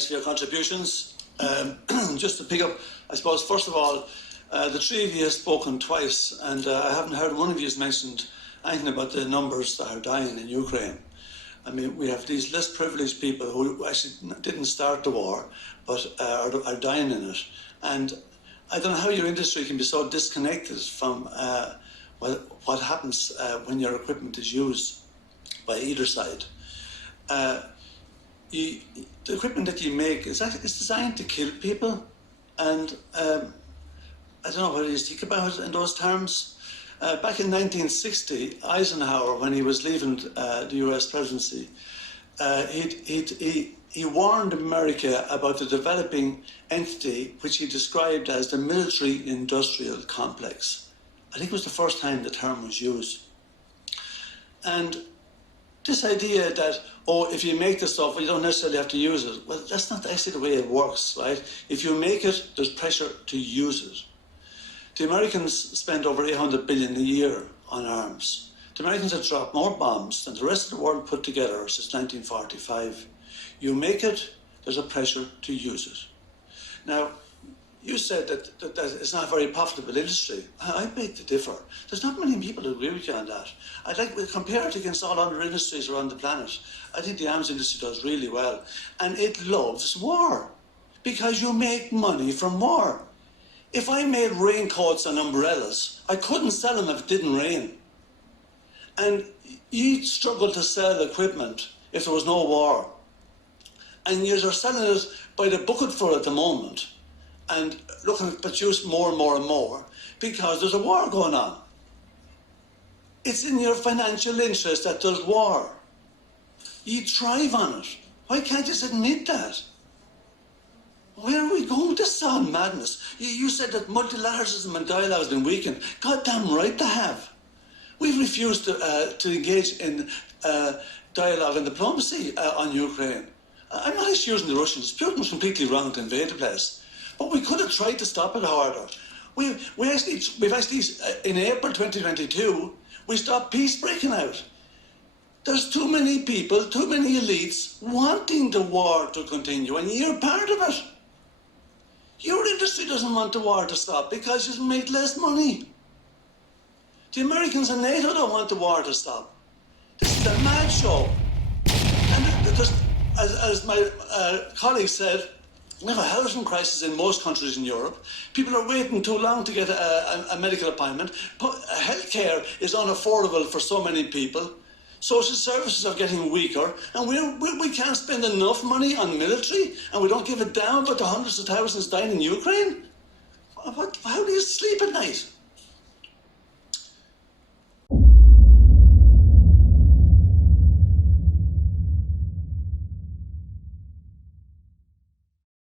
Thanks for your contributions. Just to pick up, I suppose, first of all, the three of you have spoken twice, and I haven't heard one of you has mentioned anything about the numbers that are dying in Ukraine. I mean, we have these less privileged people who actually didn't start the war, but are dying in it. And I don't know how your industry can be so disconnected from what happens when your equipment is used by either side. The equipment that you make is designed to kill people, and I don't know what it is. Think about it in those terms. Back in 1960, Eisenhower, when he was leaving the US presidency, he warned America about the developing entity which he described as the military-industrial complex. I think it was the first time the term was used. And this idea that, oh, if you make the stuff, well, you don't necessarily have to use it. Well, that's not actually the way it works, right? If you make it, there's pressure to use it. The Americans spend over $800 billion a year on arms. The Americans have dropped more bombs than the rest of the world put together since 1945. You make it, there's a pressure to use it. Now, you said that it's not a very profitable industry. I beg to differ. There's not many people who agree with you on that. I'd like to compare it against all other industries around the planet. I think the arms industry does really well. And it loves war, because you make money from war. If I made raincoats and umbrellas, I couldn't sell them if it didn't rain. And you struggle to sell equipment if there was no war. And you're selling it by the bucketful at the moment, and looking to produce more and more and more, because there's a war going on. It's in your financial interest that there's war. You thrive on it. Why can't you just admit that? Where are we going? This is all madness. You said that multilateralism and dialogue has been weakened. Goddamn right they have. We've refused to engage in dialogue and diplomacy on Ukraine. I'm not excusing the Russians. Putin was completely wrong to invade the place. But we could have tried to stop it harder. We've actually, in April 2022, we stopped peace breaking out. There's too many people, too many elites wanting the war to continue, and you're part of it. Your industry doesn't want the war to stop because you make less money. The Americans and NATO don't want the war to stop. This is a mad show. And as my colleague said, we have a housing crisis in most countries in Europe. People are waiting too long to get a medical appointment. Healthcare is unaffordable for so many people. Social services are getting weaker, and we can't spend enough money on military, and we don't give a damn about the hundreds of thousands dying in Ukraine.